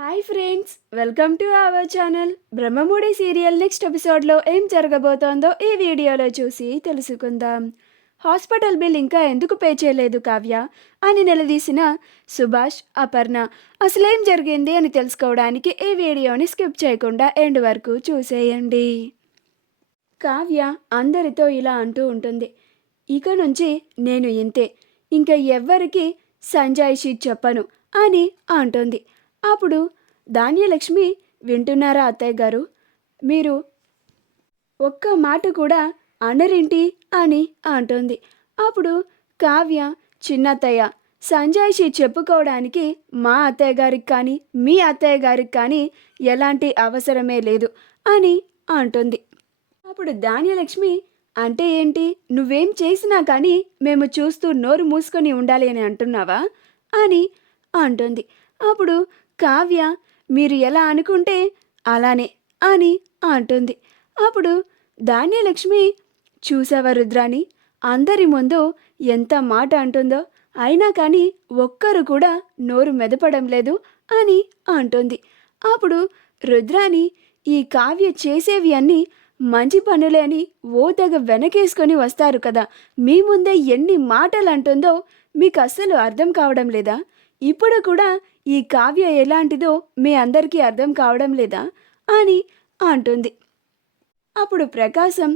Hi friends, welcome to our channel. Brahmamudi serial next ఎపిసోడ్లో ఏం జరగబోతోందో ఈ వీడియోలో చూసి తెలుసుకుందాం. హాస్పిటల్ బిల్ ఇంకా ఎందుకు పే చేయలేదు కావ్య అని నిలదీసిన సుభాష్, అపర్ణ అసలేం జరిగింది అని తెలుసుకోవడానికి ఈ వీడియోని స్కిప్ చేయకుండా ఎండ్ వరకు చూసేయండి. కావ్య అందరితో ఇలా అంటూ ఉంటుంది, ఇక నుంచి నేను ఇంతే, ఇంకా ఎవ్వరికి సంజాయిషి చెప్పను అని అంటుంది. అప్పుడు ధాన్యలక్ష్మి, వింటున్నారా అత్తయ్య గారు, మీరు ఒక్క మాట కూడా అనరేంటి అని అంటుంది. అప్పుడు కావ్య, చిన్నత్తయ్య, సంజాయిషి చెప్పుకోవడానికి మా అత్తయ్య గారికి కానీ మీ అత్తయ్య గారికి కానీ ఎలాంటి అవసరమే లేదు అని అంటుంది. అప్పుడు ధాన్యలక్ష్మి, అంటే ఏంటి, నువ్వేం చేసినా కానీ మేము చూస్తూ నోరు మూసుకొని ఉండాలి అని అంటున్నావా అని అంటుంది. అప్పుడు కావ్య, మీరు ఎలా అనుకుంటే అలానే అని అంటుంది. అప్పుడు ధాన్యలక్ష్మి, చూసావా రుద్రాని, అందరి ముందు ఎంత మాట అంటుందో, అయినా కానీ ఒక్కరు కూడా నోరు మెదపడం లేదు అని అంటుంది. అప్పుడు రుద్రాని, ఈ కావ్య చేసేవి అన్నీ మంచి పనులే అని ఓ తెగ వెనకేసుకొని వస్తారు కదా, మీ ముందే ఎన్ని మాటలు అంటుందో మీకు అస్సలు అర్థం కావడం లేదా? ఇప్పుడు కూడా ఈ కావ్య ఎలాంటిదో మీ అందరికీ అర్థం కావడం లేదా అని అంటుంది. అప్పుడు ప్రకాశం,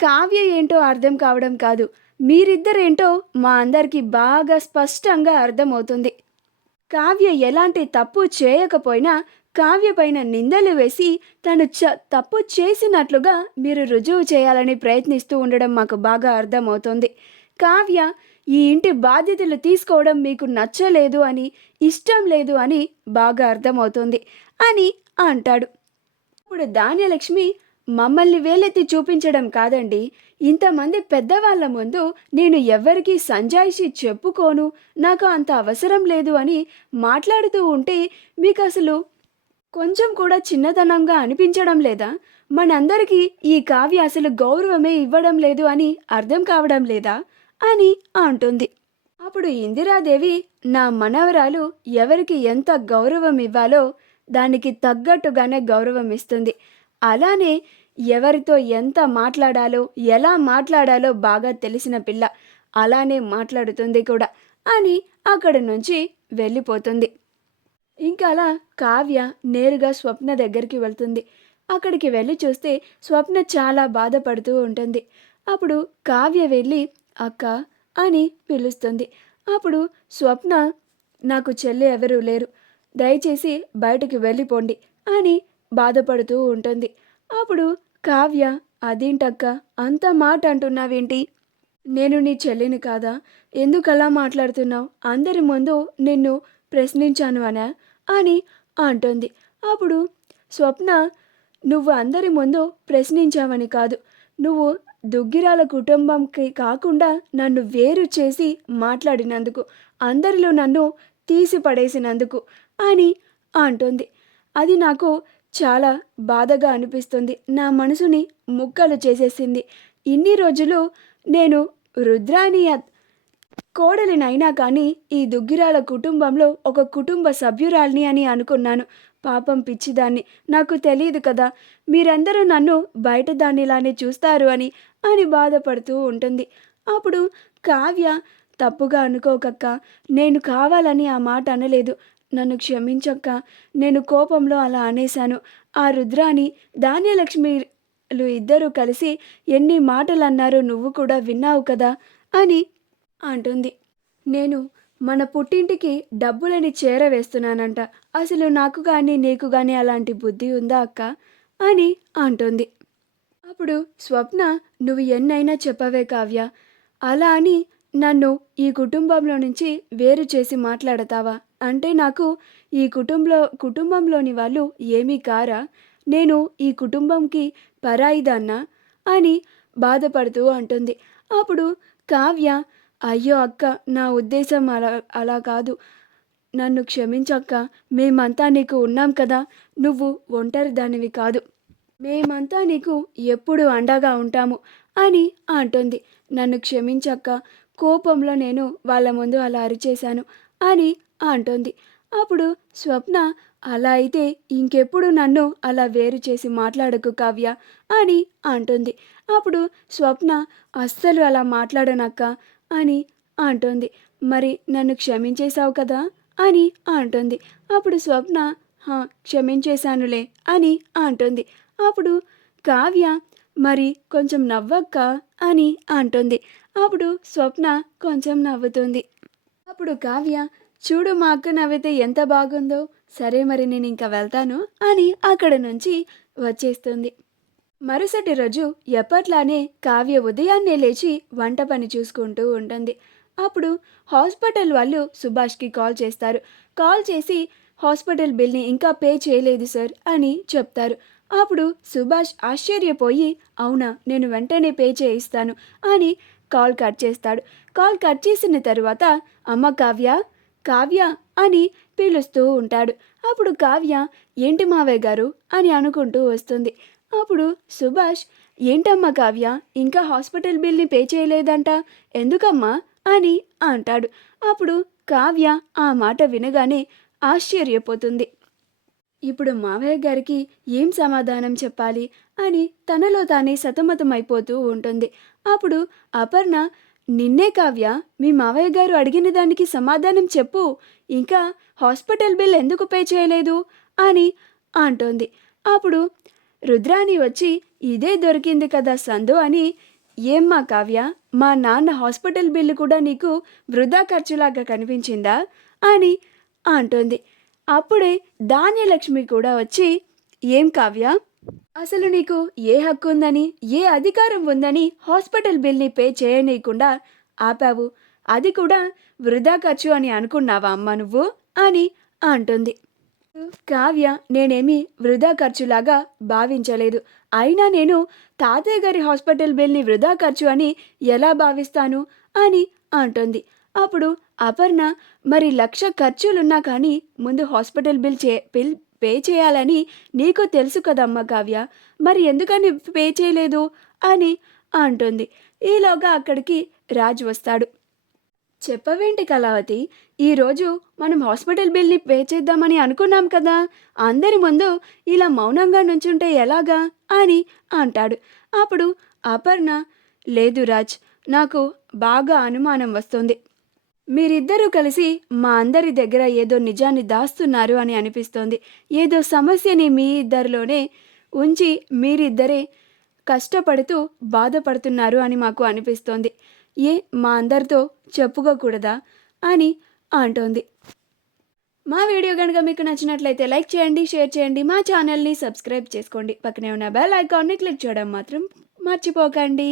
కావ్య ఏంటో అర్థం కావడం కాదు, మీరిద్దరేంటో మా అందరికీ బాగా స్పష్టంగా అర్థమవుతుంది. కావ్య ఎలాంటి తప్పు చేయకపోయినా కావ్య పైన నిందలు వేసి తను తప్పు చేసినట్లుగా మీరు రుజువు చేయాలని ప్రయత్నిస్తూ ఉండడం మాకు బాగా అర్థమవుతుంది. కావ్య ఈ ఇంటి బాధ్యతలు తీసుకోవడం మీకు నచ్చలేదు అని, ఇష్టం లేదు అని బాగా అర్థమవుతుంది అని అంటాడు. ఇప్పుడు ధాన్యలక్ష్మి, మమ్మల్ని వేలెత్తి చూపించడం కాదండి, ఇంతమంది పెద్దవాళ్ళ ముందు నేను ఎవ్వరికీ సంజాయిషి చెప్పుకోను, నాకు అంత అవసరం లేదు అని మాట్లాడుతూ ఉంటే మీకు అసలు కొంచెం కూడా చిన్నతనంగా అనిపించడం లేదా? మనందరికీ ఈ కావ్య అసలు గౌరవమే ఇవ్వడం లేదు అని అర్థం కావడం లేదా అని అంటుంది. అప్పుడు ఇందిరాదేవి, నా మనవరాలు ఎవరికి ఎంత గౌరవం ఇవ్వాలో దానికి తగ్గట్టుగానే గౌరవం ఇస్తుంది, అలానే ఎవరితో ఎంత మాట్లాడాలో ఎలా మాట్లాడాలో బాగా తెలిసిన పిల్ల, అలానే మాట్లాడుతుంది కూడా అని అక్కడి నుంచి వెళ్ళిపోతుంది. ఇంకా అలా కావ్య నేరుగా స్వప్న దగ్గరికి వెళ్తుంది. అక్కడికి వెళ్ళి చూస్తే స్వప్న చాలా బాధపడుతూ ఉంటుంది. అప్పుడు కావ్య వెళ్ళి అక్క అని పిలుస్తుంది. అప్పుడు స్వప్న, నాకు చెల్లి ఎవరూ లేరు, దయచేసి బయటికి వెళ్ళిపోండి అని బాధపడుతూ ఉంటుంది. అప్పుడు కావ్య, అదేంటక్క అంత మాట అంటున్నావేంటి, నేను నీ చెల్లిని కాదా, ఎందుకలా మాట్లాడుతున్నావు, అందరి ముందు నిన్ను ప్రశ్నించాను అనా అని అంటుంది. అప్పుడు స్వప్న, నువ్వు అందరి ముందు ప్రశ్నించావని కాదు, నువ్వు దుగ్గిరాల కుటుంబంకి కాకుండా నన్ను వేరు చేసి మాట్లాడినందుకు, అందరిలో నన్ను తీసి పడేసినందుకు అని అంటుంది. అది నాకు చాలా బాధగా అనిపిస్తుంది, నా మనసుని ముక్కలు చేసేసింది. ఇన్ని రోజులు నేను రుద్రాని కోడలినైనా కానీ ఈ దుగ్గిరాల కుటుంబంలో ఒక కుటుంబ సభ్యురాల్ని అని అనుకున్నాను. పాపం పిచ్చిదాన్ని, నాకు తెలియదు కదా, మీరందరూ నన్ను బయట దానిలానే చూస్తారు అని అని బాధపడుతూ ఉంటుంది. అప్పుడు కావ్య, తప్పుగా అనుకోకక్క, నేను కావాలని ఆ మాట అనలేదు, నన్ను క్షమించక్క, నేను కోపంలో అలా అనేశాను. ఆ రుద్రాని ధాన్యలక్ష్మిలు ఇద్దరూ కలిసి ఎన్ని మాటలు అన్నారో నువ్వు కూడా విన్నావు కదా అని అంటుంది. నేను మన పుట్టింటికి డబ్బులని చేరవేస్తున్నానంట, అసలు నాకు కానీ నీకు కానీ అలాంటి బుద్ధి ఉందా అక్క అని అంటుంది. అప్పుడు స్వప్న, నువ్వు ఎన్నైనా చెప్పవే కావ్య, అలా అని నన్ను ఈ కుటుంబంలో నుంచి వేరు చేసి మాట్లాడతావా, అంటే నాకు ఈ కుటుంబంలోని వాళ్ళు ఏమీ కారా, నేను ఈ కుటుంబంకి పరాయిదాన్నా అని బాధపడుతూ అంటుంది. అప్పుడు కావ్య, అయ్యో అక్క, నా ఉద్దేశం అలా అలా కాదు, నన్ను క్షమించక్క, మేమంతా నీకు ఉన్నాం కదా, నువ్వు ఒంటరి దానివి కాదు, మేమంతా నీకు ఎప్పుడు అండగా ఉంటాము అని అంటుంది. నన్ను క్షమించక్క, కోపంలో నేను వాళ్ళ ముందు అలా అరిచేశాను అని అంటుంది. అప్పుడు స్వప్న, అలా అయితే ఇంకెప్పుడు నన్ను అలా వేరు చేసి మాట్లాడకు కావ్య అని అంటుంది. అప్పుడు స్వప్న, అస్సలు అలా మాట్లాడనక్క అని అంటుంది. మరి నన్ను క్షమించేశావు కదా అని అంటుంది. అప్పుడు స్వప్న, "హా, క్షమించేశానులే" అని అంటుంది. అప్పుడు కావ్య, మరి కొంచెం నవ్వక్క అని అంటుంది. అప్పుడు స్వప్న కొంచెం నవ్వుతుంది. అప్పుడు కావ్య, చూడు మా అక్క నవ్వితే ఎంత బాగుందో, సరే మరి నేను ఇంకా వెళ్తాను అని అక్కడ నుంచి వచ్చేస్తుంది. మరుసటి రోజు ఎప్పట్లానే కావ్య ఉదయాన్నే లేచి వంట పని చూసుకుంటూ ఉంటుంది. అప్పుడు హాస్పిటల్ వాళ్ళు సుభాష్కి కాల్ చేస్తారు. కాల్ చేసి హాస్పిటల్ బిల్ని ఇంకా పే చేయలేదు సార్ అని చెప్తారు. అప్పుడు సుభాష్ ఆశ్చర్యపోయి, అవునా, నేను వెంటనే పే చేయిస్తాను అని కాల్ కట్ చేస్తాడు. కాల్ కట్ చేసిన తరువాత, అమ్మ కావ్య, కావ్య అని పిలుస్తూ ఉంటాడు. అప్పుడు కావ్య, ఏంటి మావయ్య గారు అని అనుకుంటూ వస్తుంది. అప్పుడు సుభాష్, ఏంటమ్మా కావ్య, ఇంకా హాస్పిటల్ బిల్ని పే చేయలేదంట, ఎందుకమ్మా అని అంటాడు. అప్పుడు కావ్య ఆ మాట వినగానే ఆశ్చర్యపోతుంది. ఇప్పుడు మావయ్య గారికి ఏం సమాధానం చెప్పాలి అని తనలో తానే సతమతమైపోతూ ఉంటుంది. అప్పుడు అపర్ణ, నిన్నే కావ్య, మీ మావయ్య గారు అడిగిన దానికి సమాధానం చెప్పు, ఇంకా హాస్పిటల్ బిల్ ఎందుకు పే చేయలేదు అని అంటోంది. అప్పుడు రుద్రాణి వచ్చి, ఇదే దొరికింది కదా సందు అని, ఏమ్మా కావ్య, మా నాన్న హాస్పిటల్ బిల్లు కూడా నీకు వృధా ఖర్చులాగా కనిపించిందా అని అంటోంది. అప్పుడే ధాన్యలక్ష్మి కూడా వచ్చి, ఏం కావ్య, అసలు నీకు ఏ హక్కు ఉందని, ఏ అధికారం ఉందని హాస్పిటల్ బిల్ని పే చేయనీయకుండా ఆపావు, అది కూడా వృధా ఖర్చు అని అనుకున్నావా అమ్మ నువ్వు అని అంటుంది. కావ్య, నేనేమి వృధా ఖర్చులాగా భావించలేదు, అయినా నేను తాతయ్య గారి హాస్పిటల్ బిల్ని వృధా ఖర్చు అని ఎలా భావిస్తాను అని అంటుంది. అప్పుడు అపర్ణ, మరి 1,00,000 ఖర్చులున్నా కానీ ముందు హాస్పిటల్ బిల్ పే చేయాలని నీకు తెలుసు కదమ్మా కావ్య, మరి ఎందుకని పే చేయలేదు అని అంటుంది. ఈలోగా అక్కడికి రాజ్ వస్తాడు. చెప్పవేంటి కళావతి, ఈరోజు మనం హాస్పిటల్ బిల్ని పే చేద్దామని అనుకున్నాం కదా, అందరి ముందు ఇలా మౌనంగా నుంచుంటే ఎలాగా అని అంటాడు. అప్పుడు అపర్ణ, లేదు రాజ్, నాకు బాగా అనుమానం వస్తుంది, మీరిద్దరూ కలిసి మా అందరి దగ్గర ఏదో నిజాన్ని దాస్తున్నారు అని అనిపిస్తోంది, ఏదో సమస్యని మీ ఇద్దరిలోనే ఉంచి మీరిద్దరే కష్టపడుతూ బాధపడుతున్నారు అని మాకు అనిపిస్తోంది, ఏ మా అందరితో చెప్పుకోకూడదా అని అంటోంది. మా వీడియో కనుక మీకు నచ్చినట్లయితే లైక్ చేయండి, షేర్ చేయండి, మా ఛానల్ని సబ్స్క్రైబ్ చేసుకోండి, పక్కనే ఉన్న బెల్ ఐకాన్ని క్లిక్ చేయడం మాత్రం మర్చిపోకండి.